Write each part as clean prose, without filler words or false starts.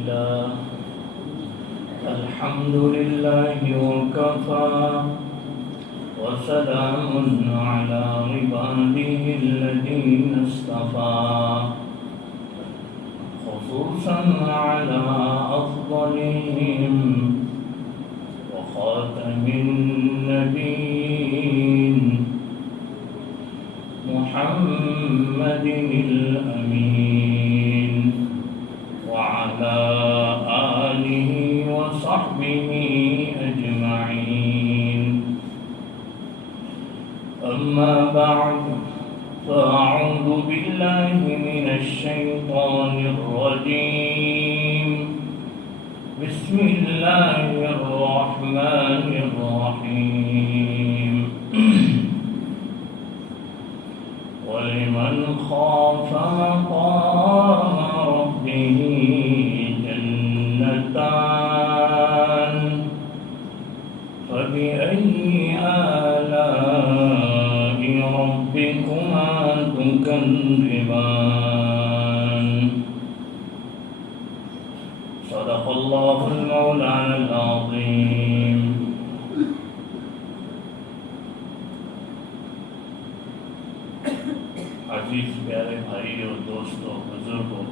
لله الحمد لله وكفى وسلام على عباده الذين اصطفى خصوصا على أفضلهم وخاتم النبيين محمد الأمين وعلى آله وصحبه أجمعين. أما بعد فأعوذ بالله من الشيطان الرجيم. بسم الله الرحمن الرحيم. ولمن خاف مقام ربه جنتان فبأي آلاء ربكما تكذبان. صدق الله المولانا العظيم. عزیز پیارے بھائی اور دوستوں، بزرگوں،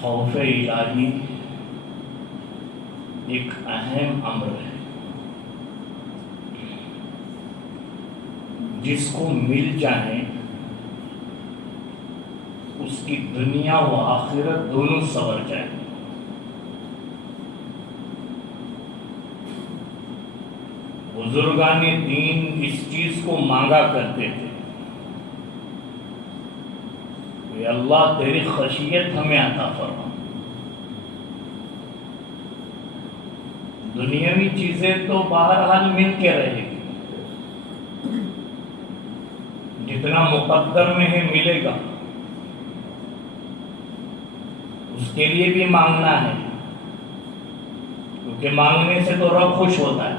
خوف الہی ایک اہم امر ہے جس کو مل جائے اس کی دنیا و آخرت دونوں سنور جائیں. بزرگان دین اس چیز کو مانگا کرتے تھے کہ اللہ تیری خشیت ہمیں عطا فرما. دنیاوی چیزیں تو بہرحال مل کے رہے گی، جتنا مقدر میں ہے ملے گا، اس کے لیے بھی مانگنا ہے، کیونکہ مانگنے سے تو رب خوش ہوتا ہے.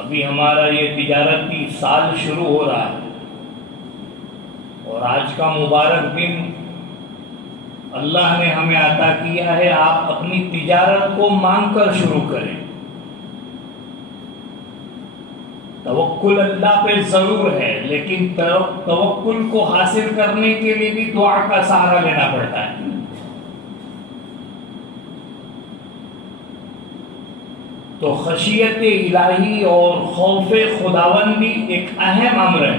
ابھی ہمارا یہ تجارتی سال شروع ہو رہا ہے اور آج کا مبارک دن اللہ نے ہمیں عطا کیا ہے. آپ اپنی تجارت کو مانگ کر شروع کریں. توکل اللہ پہ ضرور ہے، لیکن توکل کو حاصل کرنے کے لیے بھی دعا کا سہارا لینا پڑتا ہے. تو خشیت الہی اور خوف خداوندی ایک اہم امر ہے،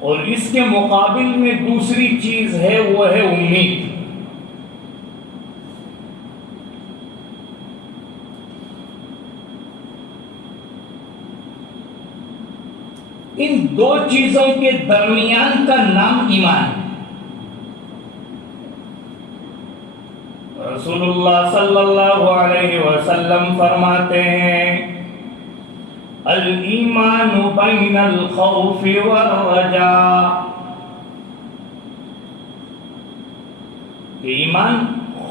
اور اس کے مقابل میں دوسری چیز ہے، وہ ہے امید. ان دو چیزوں کے درمیان کا نام ایمان ہے. رسول اللہ صلی اللہ علیہ وسلم فرماتے ہیں الایمان بین الخوف والرجاء، کہ ایمان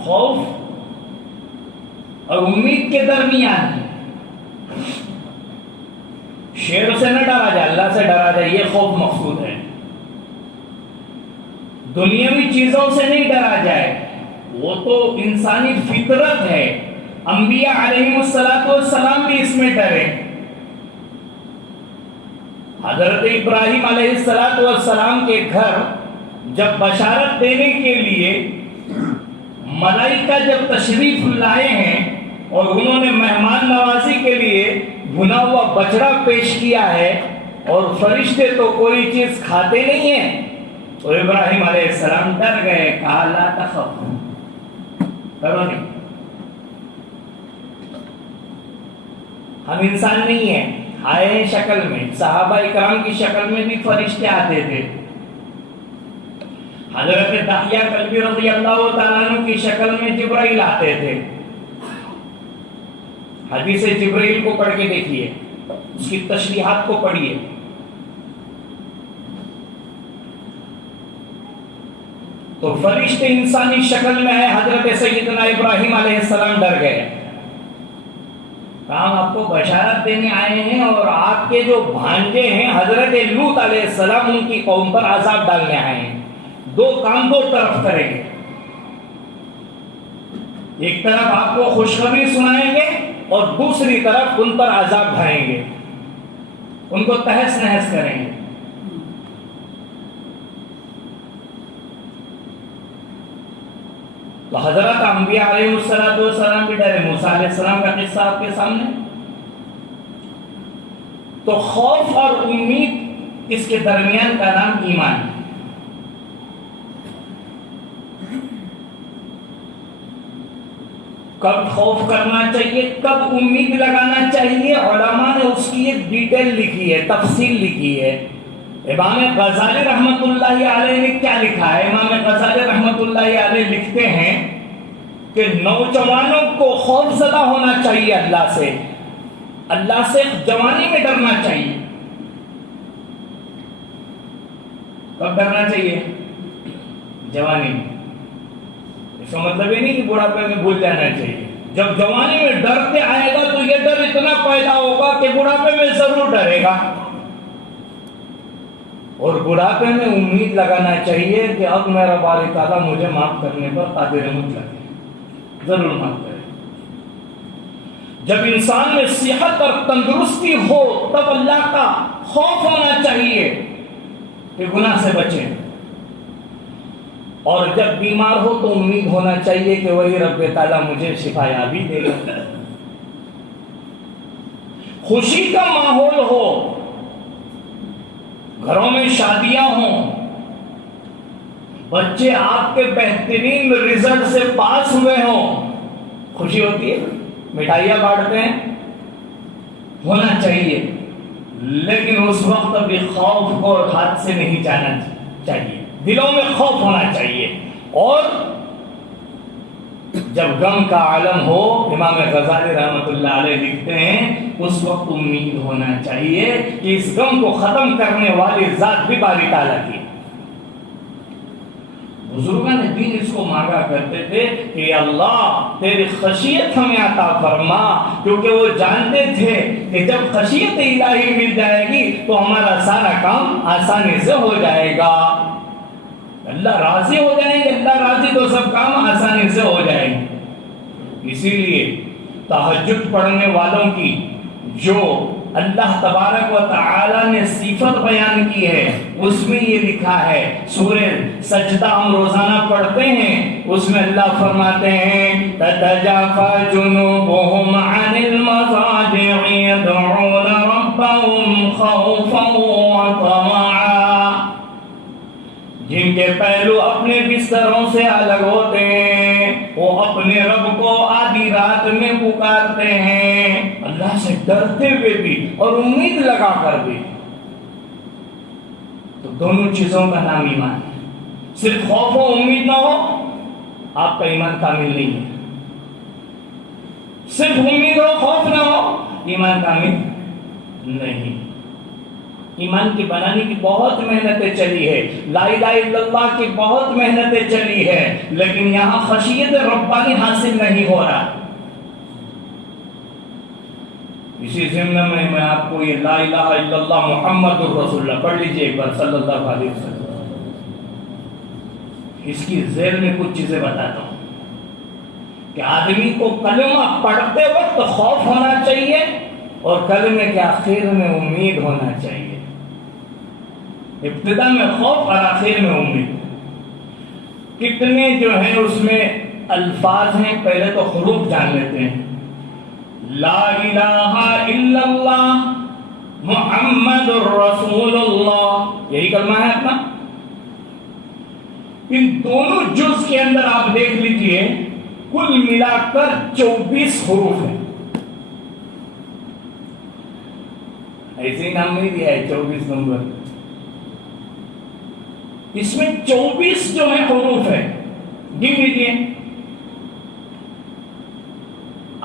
خوف اور امید کے درمیان ہے. شیر سے نہ ڈرا جائے، اللہ سے ڈرا جائے، یہ خوف مقصود ہے. دنیاوی چیزوں سے نہیں ڈرا جائے، وہ تو انسانی فطرت ہے. انبیاء علیہ السلام بھی اس میں ڈرے. حضرت ابراہیم علیہ السلام کے گھر جب بشارت دینے کے لیے ملائکہ جب تشریف لائے ہیں اور انہوں نے مہمان نوازی کے لیے بھنا ہوا بچڑا پیش کیا ہے، اور فرشتے تو کوئی چیز کھاتے نہیں ہیں، تو ابراہیم علیہ السلام ڈر گئے. کہا لا تخف، ڈرو نہیں. ہم انسان نہیں ہیں، آئے ہیں شکل میں. صحابہ اکرام کی شکل میں بھی فرشتے آتے تھے. حضرت دحیہ کلبی رضی اللہ تعالیٰ عنہ کی شکل میں جبرائیل آتے تھے. حدیث جبرائیل کو پڑھ کے دیکھیے، اس کی تشریحات کو پڑھیے. تو فرشتے انسانی شکل میں ہے، حضرت سیدنا ابراہیم علیہ السلام ڈر گئے، ہم آپ کو بشارت دینے آئے ہیں اور آپ کے جو بھانجے ہیں حضرت لوط علیہ السلام ان کی قوم پر عذاب ڈالنے آئے ہیں، دو کام دو طرف کریں گے، ایک طرف آپ کو خوشخبری سنائیں گے اور دوسری طرف ان پر عذاب ڈھائیں گے، ان کو تہس نہس کریں گے۔ تو حضرت انبیاء علیہ السلام بھی ڈرے، موسیٰ علیہ السلام کا قصہ آپ کے سامنے۔ تو خوف اور امید اس کے درمیان کا نام ایمان ہے۔ کب خوف کرنا چاہیے، کب امید لگانا چاہیے، علماء نے اس کی ایک ڈیٹیل لکھی ہے، تفصیل لکھی ہے۔ امام غزالی رحمت اللہ علیہ نے کیا لکھا ہے؟ امام غزالی رحمت اللہ علیہ لکھتے ہیں کہ نوجوانوں کو خوف زدہ ہونا چاہیے اللہ سے جوانی میں ڈرنا چاہیے۔ کب ڈرنا چاہیے؟ جوانی میں۔ اس کا مطلب یہ نہیں کہ بڑھاپے میں بھول جانا چاہیے، جب جوانی میں ڈرتے آئے گا تو یہ ڈر اتنا پیدا ہوگا کہ بڑھاپے میں ضرور ڈرے گا، اور بڑھاپے میں امید لگانا چاہیے کہ اب میرا باری تعالیٰ مجھے معاف کرنے پر قادر مطلق ہے، ضرور معاف کرے۔ جب انسان میں صحت اور تندرستی ہو تب اللہ کا خوف ہونا چاہیے کہ گناہ سے بچیں، اور جب بیمار ہو تو امید ہونا چاہیے کہ وہی رب تعالیٰ مجھے شفا یابی دے گا۔ خوشی کا ماحول ہو، گھروں میں شادیاں ہوں، بچے آپ کے بہترین رزلٹ سے پاس ہوئے ہوں، خوشی ہوتی ہے، مٹھائیاں بانٹتے ہیں، ہونا چاہیے، لیکن اس وقت بھی خوف کو ہاتھ سے نہیں جانا چاہیے، دلوں میں خوف ہونا چاہیے۔ اور جب غم کا عالم ہو، امام غزالی رحمت اللہ علیہ لکھتے ہیں، اس وقت امید ہونا چاہیے کہ اس غم کو ختم کرنے والی ذات بھی باری تعالیٰ کی۔ بزرگان دین اس کو مانگا کرتے تھے کہ اللہ تیری خشیت ہمیں عطا فرما، کیونکہ وہ جانتے تھے کہ جب خشیت الہی مل جائے گی تو ہمارا سارا کام آسانی سے ہو جائے گا، اللہ راضی ہو جائیں گے، اللہ راضی تو سب کام آسانی سے ہو جائیں گے۔ اسی لیے تہجد پڑھنے والوں کی جو اللہ تبارک و تعالی نے صفت بیان کی ہے اس میں یہ لکھا ہے، سورہ سجدہ ہم روزانہ پڑھتے ہیں، اس میں اللہ فرماتے ہیں تتجافى جنوبهم عن المضاجع يدعون ربهم خوفا وطمعا، جن کے پہلو اپنے بستروں سے الگ ہوتے ہیں وہ اپنے رب کو آدھی رات میں پکارتے ہیں، اللہ سے ڈرتے ہوئے بھی اور امید لگا کر بھی۔ تو دونوں چیزوں کا نام ایمان ہے۔ صرف خوف و امید نہ ہو آپ کا ایمان کامل نہیں ہے، صرف امید ہو خوف نہ ہو ایمان کامل نہیں۔ ایمان کی بنانے کی بہت محنتیں چلی ہے، لا الہ الا اللہ کی بہت محنتیں چلی ہے، لیکن یہاں خشیت ربانی حاصل نہیں ہو رہا۔ اسی ضمن میں آپ کو یہ لا الہ الا اللہ محمد الرسول اللہ پڑھ لیجئے ایک بار صلی اللہ علیہ وسلم، اس کی ذیل میں کچھ چیزیں بتاتا ہوں کہ آدمی کو کلمہ پڑھتے وقت خوف ہونا چاہیے اور کلمے کے آخر میں امید ہونا چاہیے، ابتدا میں خوف اور آخر میں امید۔ کتنے جو ہیں اس میں الفاظ ہیں، پہلے تو حروف جان لیتے ہیں، لا الہ الا اللہ محمد الرسول اللہ، یہی کلمہ ہے اپنا۔ ان دونوں جز کے اندر آپ دیکھ لیجئے کل ملا کر 24 حروف ہیں، ایسے ہی نام نہیں دیا ہے 24 نمبر، اس میں 24 جو ہے حروف ہے، گن لیجئے۔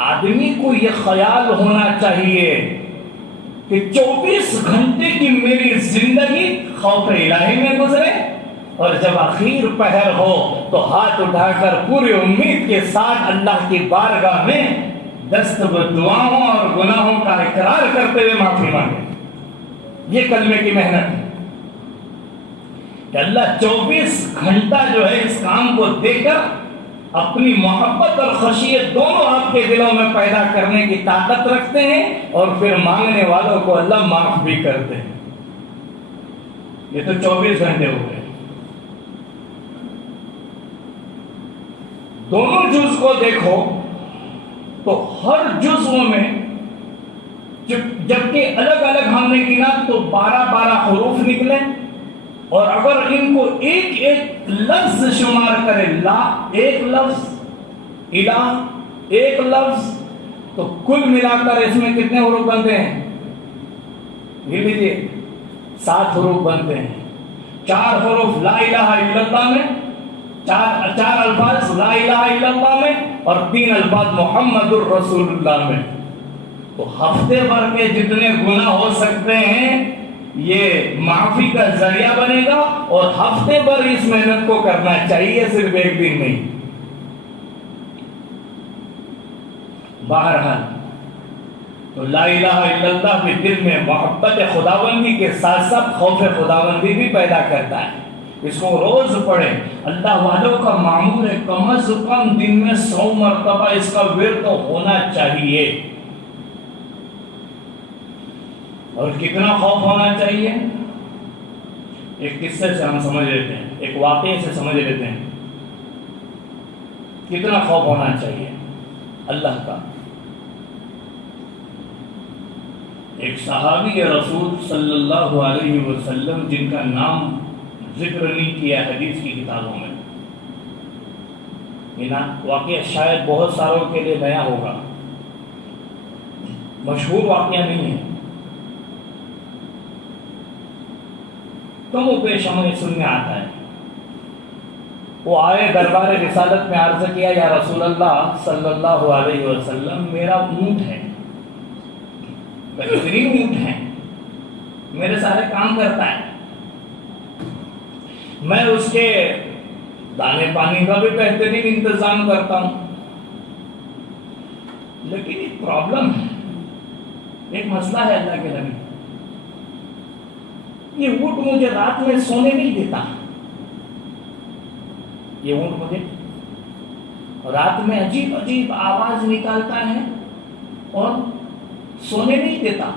آدمی کو یہ خیال ہونا چاہیے کہ 24 گھنٹے کی میری زندگی خوف الہی میں گزرے اور جب آخر پہر ہو تو ہاتھ اٹھا کر پوری امید کے ساتھ اللہ کی بارگاہ میں دست دعاؤں اور گناہوں کا اقرار کرتے ہوئے معافی مانگے. یہ کلمے کی محنت ہے کہ اللہ 24 گھنٹہ جو ہے اس کام کو دے کر اپنی محبت اور خشیت دونوں آپ کے دلوں میں پیدا کرنے کی طاقت رکھتے ہیں اور پھر مانگنے والوں کو اللہ معاف بھی کرتے ہیں. یہ تو 24 گھنٹے ہو گئے. دونوں جز کو دیکھو تو ہر جزو میں جبکہ الگ الگ ہم نے گنا تو 12 حروف نکلے، اور اگر ان کو ایک ایک لفظ شمار کرے، لا ایک لفظ، الہ ایک لفظ، تو کل ملا کر اس میں کتنے حروف بنتے ہیں؟ یہ لیجیے 7 حروف بنتے ہیں. 4 حروف لا الہ الا اللہ میں، 4 الفاظ لا الہ الا اللہ میں، اور 3 الفاظ محمد الرسول اللہ میں. تو ہفتے بھر کے جتنے گناہ ہو سکتے ہیں یہ معافی کا ذریعہ بنے گا، اور ہفتے بھر اس محنت کو کرنا چاہیے، صرف ایک دن نہیں. بہرحال تو لا الہ الا اللہ کے دل میں محبت خداوندی کے ساتھ ساتھ خوف خداوندی بھی پیدا کرتا ہے. اس کو روز پڑھے. اللہ والوں کا معمول ہے کم از کم دن میں 100 مرتبہ اس کا ورد ہونا چاہیے. اور کتنا خوف ہونا چاہیے؟ ایک قصے سے ہم سمجھ لیتے ہیں، ایک واقعے سے سمجھ لیتے ہیں کتنا خوف ہونا چاہیے اللہ کا. ایک صحابی رسول صلی اللہ علیہ وسلم جن کا نام ذکر نہیں کیا حدیث کی کتابوں میں، یہ واقعہ شاید بہت ساروں کے لیے نیا ہوگا، مشہور واقعہ نہیں ہے، کم و بیش ہمیں سننے آتا ہے. وہ آئے دربار رسالت میں عرض کیا، یا رسول اللہ صلی اللہ علیہ وسلم میرا اونٹ ہے، بہترین اونٹ ہے، میرے سارے کام کرتا ہے، میں اس کے دانے پانی کا بھی بہترین انتظام کرتا ہوں، لیکن ایک پرابلم ہے، ایک مسئلہ ہے اللہ کے نبی، یہ اونٹ مجھے رات میں سونے نہیں دیتا. یہ اونٹ مجھے رات میں عجیب عجیب آواز نکالتا ہے اور سونے نہیں دیتا،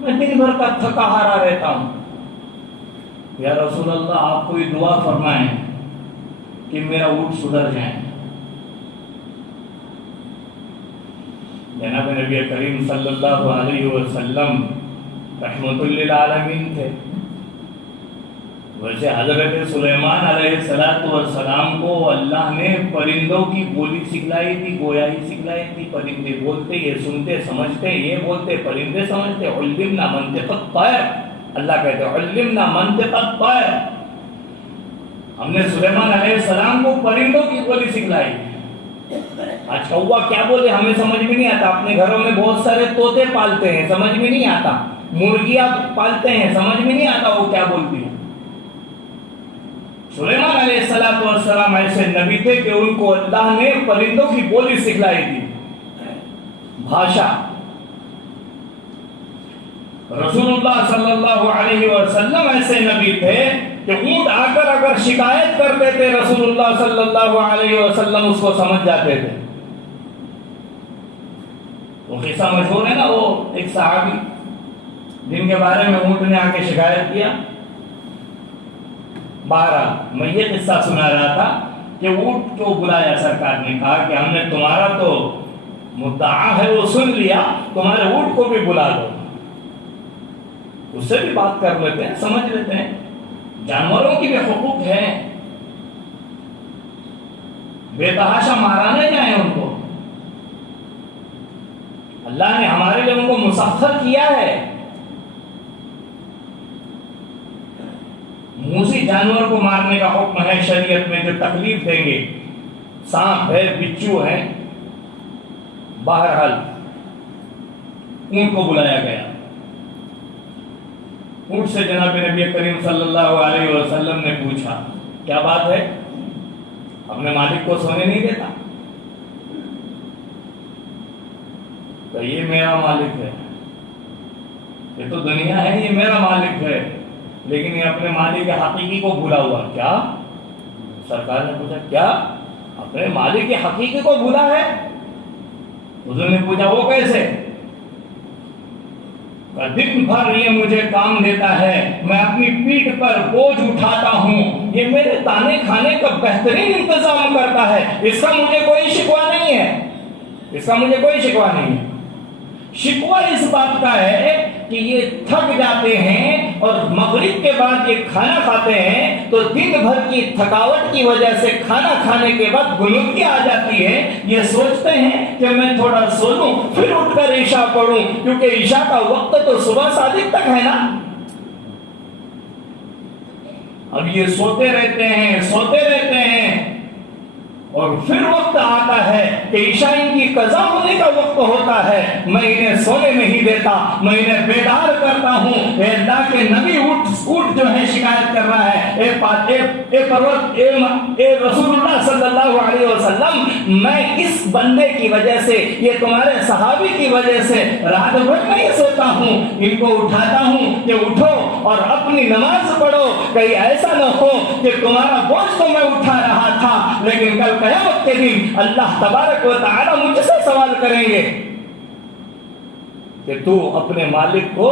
میں دن بھر کا تھکا ہارا رہتا ہوں. یا رسول اللہ آپ کوئی دعا فرمائیں کہ میرا اونٹ سدھر جائے. جناب نبی کریم صلی اللہ علیہ وسلم رحمت للعالمین تھے. ویسے حضرت سلیمان علیہ السلام کو اللہ نے پرندوں کی بولی سکھلائی تھی، گویائی سکھلائی تھی. پرندے بولتے، یہ سنتے سمجھتے، یہ بولتے پرندے سمجھتے. علمنا منطق الطیر، اللہ کہتے ہیں علمنا منطق الطیر، ہم نے سلیمان علیہ السلام کو پرندوں کی بولی سکھلائی. آج کوا کیا بولے ہمیں سمجھ میں نہیں آتا. اپنے گھروں میں بہت سارے طوطے پالتے ہیں، سمجھ میں نہیں آتا. مرغیاں پالتے ہیں، سمجھ میں نہیں آتا وہ کیا بولتی ہے. سلیمان علیہ السلام ایسے نبی تھے کہ ان کو اللہ نے پرندوں کی بولی سکھلائی تھی، بھاشا. رسول اللہ صلی اللہ علیہ وسلم ایسے نبی تھے کہ اونٹ آ کر اگر شکایت کرتے تھے رسول اللہ صلی اللہ علیہ وسلم اس کو سمجھ جاتے تھے. وہ قصہ مشہور ہے نا، وہ ایک صحابی جن کے بارے میں اونٹ نے آ کے شکایت کیا. بہرحال میں یہ قصہ سنا رہا تھا کہ اونٹ کو بلایا سرکار نے، کہا کہ ہم نے تمہارا تو مدعا ہے وہ سن لیا، تمہارے اونٹ کو بھی بلا دو، اس سے بھی بات کر لیتے ہیں، سمجھ لیتے ہیں. جانوروں کی بھی حقوق ہے، بے تحاشا مارا نہ جائیں ان کو. اللہ نے ہمارے لیے ان کو مسخر کیا ہے. موذی جانور کو مارنے کا حکم ہے شریعت میں جو تکلیف دیں گے، سانپ ہے، بچھو ہے. بہرحال اونٹ کو بلایا گیا. اونٹ سے جناب نبی کریم صلی اللہ علیہ وسلم نے پوچھا کیا بات ہے، اپنے مالک کو سونے نہیں دیتا؟ تو یہ میرا مالک ہے، یہ تو دنیا ہے، یہ میرا مالک ہے، لیکن یہ اپنے مالک حقیقی کو بھولا ہوا۔ کیا؟ سرکار نے پوچھا کیا اپنے مالک حقیقی کو بھولا ہے؟ حضور نے پوچھا وہ کیسے؟ دن بھر یہ مجھے کام دیتا ہے، میں اپنی پیٹھ پر بوجھ اٹھاتا ہوں، یہ میرے تانے کھانے کا بہترین انتظام کرتا ہے، اس کا مجھے کوئی شکوہ نہیں ہے، اس کا مجھے کوئی شکوہ نہیں ہے۔ شکوہ اس بات کا ہے کہ یہ تھک جاتے ہیں اور مغرب کے بعد یہ کھانا کھاتے ہیں تو دن بھر کی تھکاوٹ کی وجہ سے کھانا کھانے کے بعد غنودگی آ جاتی ہے، یہ سوچتے ہیں کہ میں تھوڑا سو لوں پھر اٹھ کر عشاء پڑھوں، کیونکہ عشاء کا وقت تو صبح صادق تک ہے نا۔ اب یہ سوتے رہتے ہیں اور پھر وقت آتا ہے کہ عشاء ان کی قضا ہونے کا وقت ہوتا ہے، میں انہیں سونے نہیں دیتا، میں انہیں بیدار کرتا ہوں۔ اے اللہ کے نبی اٹھ جو ہے شکایت کر رہا ہے، اے رسول اللہ صلی اللہ علیہ وسلم، میں اس بندے کی وجہ سے، یہ تمہارے صحابی کی وجہ سے رات بھر نہیں سوتا ہوں، ان کو اٹھاتا ہوں کہ اٹھو اور اپنی نماز پڑھو، کہیں ایسا نہ ہو کہ تمہارا بوجھ تو میں اٹھا رہا تھا لیکن کل قیامت کے دن اللہ تبارک و تعالی مجھ سے سوال کریں گے کہ تو اپنے مالک کو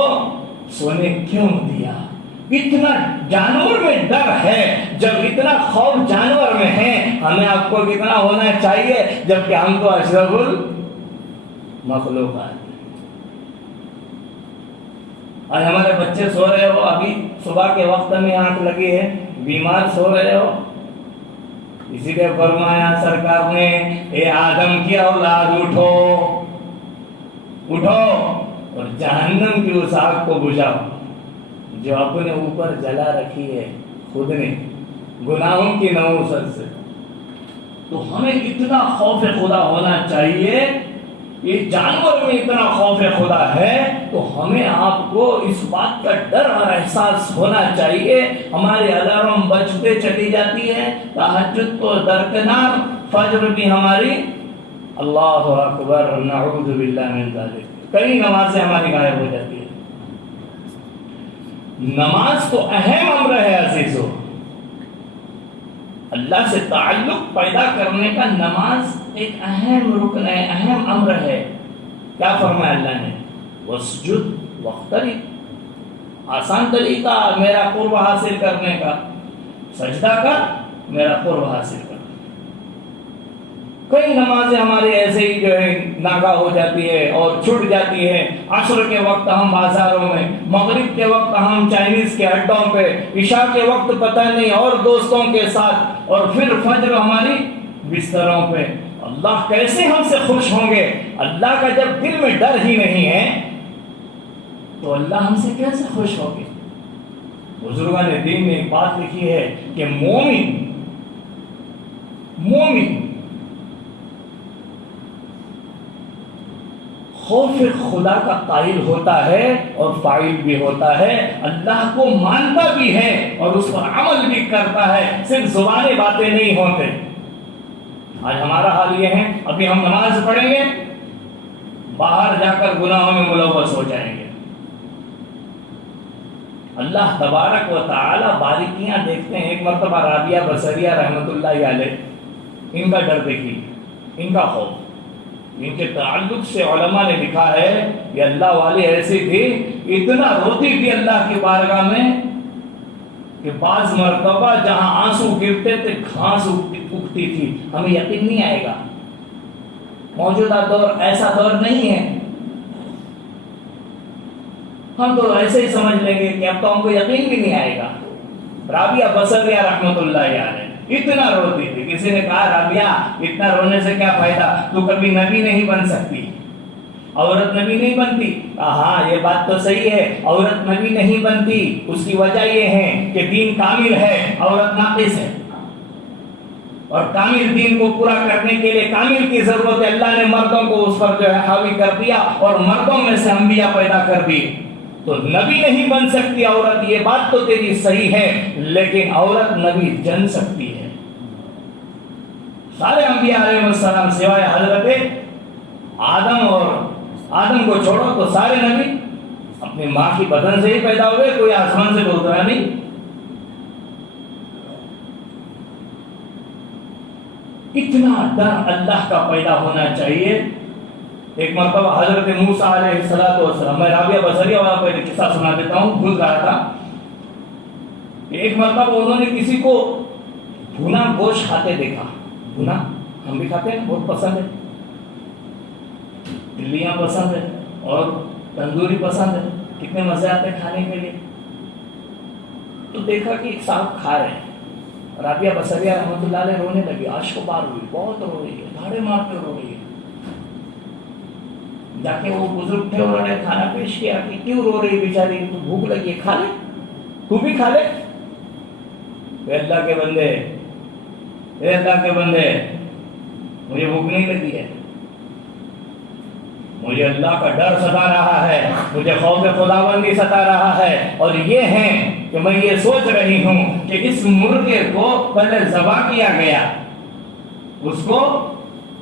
سونے کیوں دیا۔ اتنا جانور میں ڈر ہے، جب اتنا خوف جانور میں ہے، ہمیں آپ کو کتنا ہونا چاہیے، جبکہ ہم تو اشرف المخلوقات۔ آج ہمارے بچے سو رہے ہو، ابھی صبح کے وقت میں آنکھ لگی ہے، بیمار سو رہے ہو، اسی لیے فرمایا سرکار نے اے آدم کی اولاد اٹھو اٹھو اور جہنم کی اس آگ کو بجھاؤ جو اپنے اوپر جلا رکھی ہے خود نے گناہوں کی نحوست سے۔ تو ہمیں اتنا خوف خدا ہونا چاہیے، یہ جانور میں اتنا خوف خدا ہے تو ہمیں آپ کو اس بات کا ڈر اور احساس ہونا چاہیے۔ ہماری الارم بجتے چلی جاتی ہے، تہجد تو درکنار، فجر بھی ہماری اللہ اکبر نعوذ باللہ من ذالک، کئی نمازیں ہماری غائب ہو جاتی ہے۔ نماز تو اہم امر ہے عزیزو، اللہ سے تعلق پیدا کرنے کا نماز ایک اہم رکن ہے، اہم امر ہے۔ کیا فرمایا اللہ نے؟ وَاسْجُدْ وَاقْتَرِب، آسان طریقہ میرا قرب حاصل کرنے کا، سجدہ کر میرا قرب حاصل کر۔ کئی نمازیں ہماری ایسے ہی جو ہے ناگا ہو جاتی ہے اور چھوٹ جاتی ہے۔ عصر کے وقت ہم بازاروں میں، مغرب کے وقت ہم چائنیز کے اڈوں پہ، عشاء کے وقت پتہ نہیں اور دوستوں کے ساتھ، اور پھر فجر ہماری بستروں پہ۔ اللہ کیسے ہم سے خوش ہوں گے؟ اللہ کا جب دل میں ڈر ہی نہیں ہے تو اللہ ہم سے کیسے خوش ہوگے؟ بزرگان دین نے ایک بات لکھی ہے کہ مومن خوف خدا کا قائل ہوتا ہے اور فاعل بھی ہوتا ہے، اللہ کو مانتا بھی ہے اور اس پر عمل بھی کرتا ہے، صرف زبانی باتیں نہیں ہوتے۔ آج ہمارا حال یہ ہے، ابھی ہم نماز پڑھیں گے، باہر جا کر گناہوں میں ملوث ہو جائیں گے۔ اللہ تبارک و تعالی باریکیاں دیکھتے ہیں۔ ایک مرتبہ رابعہ بصریہ رحمۃ اللہ علیہ، ان کا ڈر دیکھیے، ان کا خوف، ان کے تعلق سے علماء نے لکھا ہے کہ اللہ والی ایسی تھی، اتنا روتی تھی اللہ کی بارگاہ میں کہ بعض مرتبہ جہاں آنسو گرتے تھے گھاس اگتی تھی۔ ہمیں یقین نہیں آئے گا، موجودہ دور ایسا دور نہیں ہے، ہم تو ایسے ہی سمجھ لیں گے کہ اب تو ہم کو یقین بھی نہیں آئے گا۔ رابعہ بصریہ رحمۃ اللہ علیہ اتنا روتی تھی، کسی نے کہا رابعہ اتنا رونے سے کیا فائدہ، تو کبھی نبی نہیں بن سکتی، عورت نبی نہیں بنتی۔ ہاں یہ بات تو صحیح ہے، عورت نبی نہیں بنتی، اس کی وجہ یہ ہے کہ دین کامل ہے، عورت ناقص ہے، اور کامل دین کو پورا کرنے کے لیے کامل کی ضرورت ہے۔ اللہ نے مردوں کو اس پر جو ہے حاوی کر دیا اور مردوں میں سے انبیاء پیدا کر دیے۔ تو نبی نہیں بن سکتی عورت، یہ بات تو تیری صحیح ہے، لیکن عورت نبی جن سکتی ہے۔ سارے انبیاء علیہ السلام سوائے حضرت آدم، اور آدم کو چھوڑو تو سارے نبی اپنی ماں کی بدن سے ہی پیدا ہوئے، کوئی آسمان سے تو اترا نہیں۔ اتنا ڈر اللہ کا پیدا ہونا چاہیے۔ ایک مرتبہ حضرت موسیٰ علیہ السلام، میں رابعہ بصریہ والا پہلے قصہ سنا دیتا ہوں، بھول رہا تھا کہ ایک مرتبہ انہوں نے کسی کو بھونا گوشت کھاتے دیکھا۔ بھونا ہم بھی کھاتے ہیں، بہت پسند ہے، بلیاں پسند ہے اور تندوری پسند ہے، کتنے مزے آتے ہیں کھانے کے لیے۔ تو دیکھا کہ ایک صاحب کھا رہے ہیں، رابعہ بصریہ رحمۃ اللہ علیہ رونے لگی، آشک و بار ہوئی، بہت رو رہی ہے، دھاڑے مار کے رو رہی ہے۔ جا کے وہ بزرگ تھے، انہوں نے کھانا پیش کیا کہ کیوں رو رہی بیچاری، تو بھوک لگی ہے، کھا لے، تو بھی کھا لے۔ اے اللہ کے بندے، اے اللہ کے بندے، مجھے بھوک نہیں لگی ہے، مجھے اللہ کا ڈر ستا رہا ہے، مجھے خوف خداوندی ستا رہا ہے، اور یہ ہے کہ میں یہ سوچ رہی ہوں کہ اس مرغے کو پہلے ذبح کیا گیا، اس کو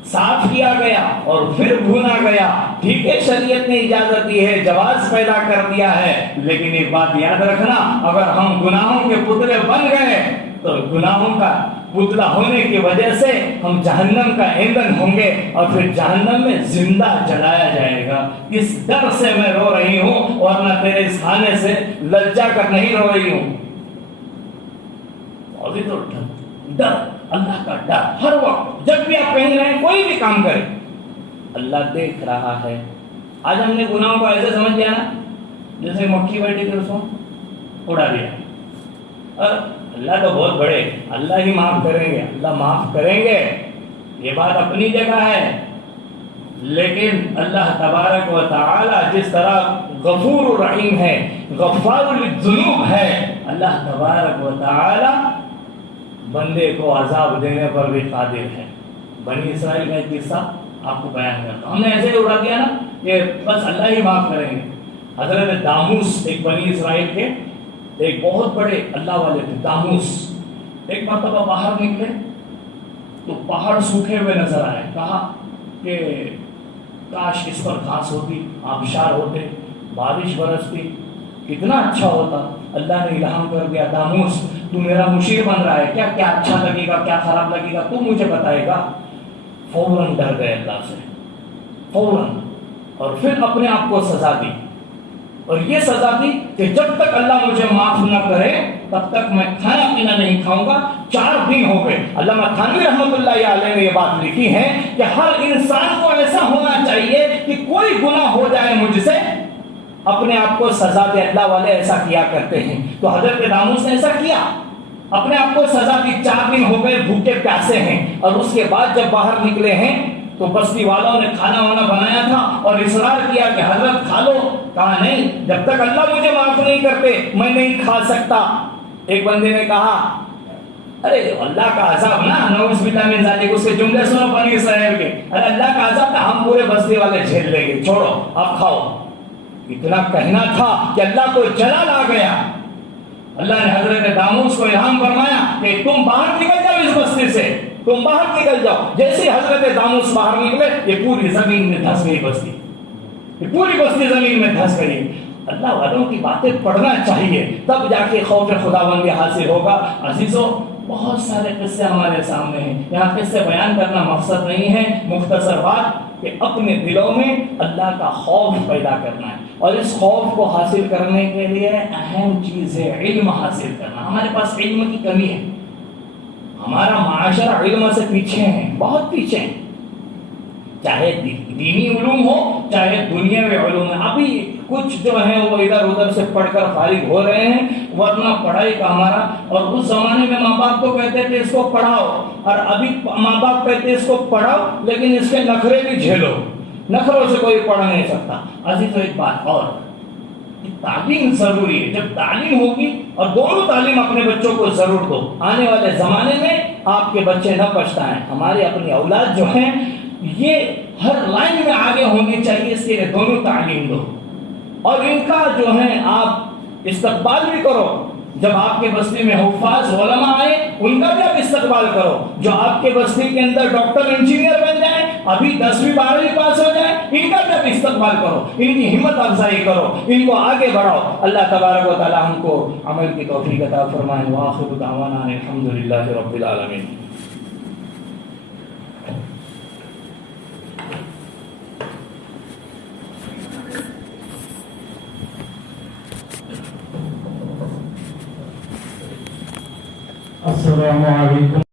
صاف کیا گیا اور پھر بھونا گیا۔ ٹھیک ہے، شریعت نے اجازت دی ہے، جواز پیدا کر دیا ہے، لیکن ایک بات یاد رکھنا، اگر ہم گناہوں کے پتلے بن گئے تو گناہوں کا پتلا ہونے کی وجہ سے ہم جہنم کا ایندھن ہوں گے، اور پھر جہنم میں زندہ جلایا جائے گا۔ اس ڈر سے میں رو رہی ہوں، ورنہ تیرے اس کھانے سے لجا کر نہیں رو رہی ہوں۔ اور تو ڈر، اللہ کا ڈر ہر وقت، جب بھی آپ کہیں رہیں، کوئی بھی کام کریں، اللہ دیکھ رہا ہے۔ آج ہم نے گناہوں کو ایسے سمجھ لیا نا جیسے مکھی بیٹھی تھی، اس کو اڑا دیا، اور اللہ تو بہت بڑے، اللہ ہی معاف کریں گے، اللہ معاف کریں گے، یہ بات اپنی جگہ ہے، لیکن اللہ تبارک و تعالی جس طرح غفور رحیم ہے، غفار للذنوب ہے، اللہ تبارک و تعالی بندے کو عذاب دینے پر بھی قادر ہے۔ بنی اسرائیل کا ایک قصہ آپ کو بیان کرتا ہوں، ہم نے ایسے ہی اڑا دیا نا کہ بس اللہ ہی معاف کریں گے۔ حضرت داموس ایک بنی اسرائیل کے ایک بہت بڑے اللہ والے تھے، داموس۔ ایک مرتبہ باہر نکلے تو پہاڑ سوکھے ہوئے نظر آئے، کہا کہ کاش اس پر گھاس ہوتی، آبشار ہوتے، بارش برستی، کتنا اچھا ہوتا۔ اللہ نے الہام کر دیا، داموس تو میرا مشیر بن رہا ہے، کیا کیا اچھا لگے گا، کیا خراب لگے گا، تو مجھے بتائے گا۔ فوراً ڈر گئے اللہ سے، فوراً، اور پھر اپنے آپ کو سزا دی، اور یہ سزا دی کہ جب تک اللہ مجھے معاف نہ کرے تب تک میں کھانا پینا نہیں کھاؤں گا۔ 4 دن ہو گئے۔ علامہ تھانوی رحمۃ اللہ علیہ نے یہ بات لکھی ہے کہ ہر انسان کو ایسا ہونا چاہیے کہ کوئی گناہ ہو جائے مجھ سے، اپنے آپ کو سزا دے۔ اللہ والے ایسا کیا کرتے ہیں، تو حضرت داموس نے ایسا کیا، اپنے آپ کو سزا دی۔ 4 دن ہو گئے، بھوکے پیاسے ہیں، اور اس کے بعد جب باہر نکلے ہیں تو بستی والوں نے کھانا وانا بنایا تھا اور اصرار کیا کہ حضرت کھا لو۔ کہا نہیں، جب تک اللہ مجھے معاف نہیں کرتے میں نہیں کھا سکتا۔ ایک بندے نے کہا ارے اللہ کا عذاب نا، نعوذ باللہ من ذالک، اس کے جملے سنو بنی اسرائیل کے، ارے اللہ کا عذاب ہم پورے بستی والے جھیل لیں گے، چھوڑو آپ کھاؤ۔ اتنا کہنا تھا کہ اللہ کو جلال آ گیا۔ اللہ نے حضرت داموس کو الہام فرمایا کہ تم باہر نکل جاؤ اس بستی سے، تم باہر نکل جاؤ۔ جیسے ہی حضرت داموس باہر نکلے، یہ پوری زمین میں دھس گئی بستی، یہ پوری بستی زمین میں دھس گئی۔ اللہ والوں کی باتیں پڑھنا چاہیے، تب جا کے خوف خداوندی حاصل ہوگا۔ عزیزو، بہت سارے قصے ہمارے سامنے ہیں، یہاں قصے بیان کرنا مقصد نہیں ہے، مختصر بات کہ اپنے دلوں میں اللہ کا خوف پیدا کرنا ہے، اور اس خوف کو حاصل کرنے کے لیے اہم چیز ہے علم حاصل کرنا۔ ہمارے پاس علم کی کمی ہے، ہمارا معاشرہ علم سے پیچھے ہے، بہت پیچھے ہے، چاہے دینی علوم ہو چاہے دنیاوی علوم ہے۔ ابھی کچھ جو ہیں وہ ادھر ادھر سے پڑھ کر فارغ ہو رہے ہیں، ورنہ پڑھائی کا ہمارا، اور اس زمانے میں ماں باپ کو کہتے تھے اس کو پڑھاؤ، اور ابھی ماں باپ کہتے ہیں اس کو پڑھاؤ لیکن اس کے نخرے بھی جھیلو، نخروں سے کوئی پڑھ نہیں سکتا۔ عزیزو، ایک بات اور، تعلیم ضروری ہے، جب تعلیم ہوگی، اور دونوں تعلیم اپنے بچوں کو ضرور دو۔ آنے والے زمانے میں آپ کے بچے نہ پچھتائیں، ہمارے اپنی اولاد جو ہیں یہ ہر لائن میں آگے ہونی چاہیے، اس کے لیے دونوں تعلیم دو۔ اور ان کا جو ہے آپ استقبال بھی کرو. جب آپ کے بستی میں حفاظ علماء آئے ان کا بھی آپ استقبال کرو. جو آپ کے بستی کے اندر ڈاکٹر انجینئر بن جائیں, ابھی 10ویں 12ویں پاس ہو جائیں, ان کا بھی آپ استقبال کرو, ان کی ہمت افزائی کرو, ان کو آگے بڑھاؤ. اللہ تبارک و تعالی ہم کو عمل کی توفیق عطا فرمائے. وآخر دعوانا الحمدللہ رب العالمین. السلام علیکم.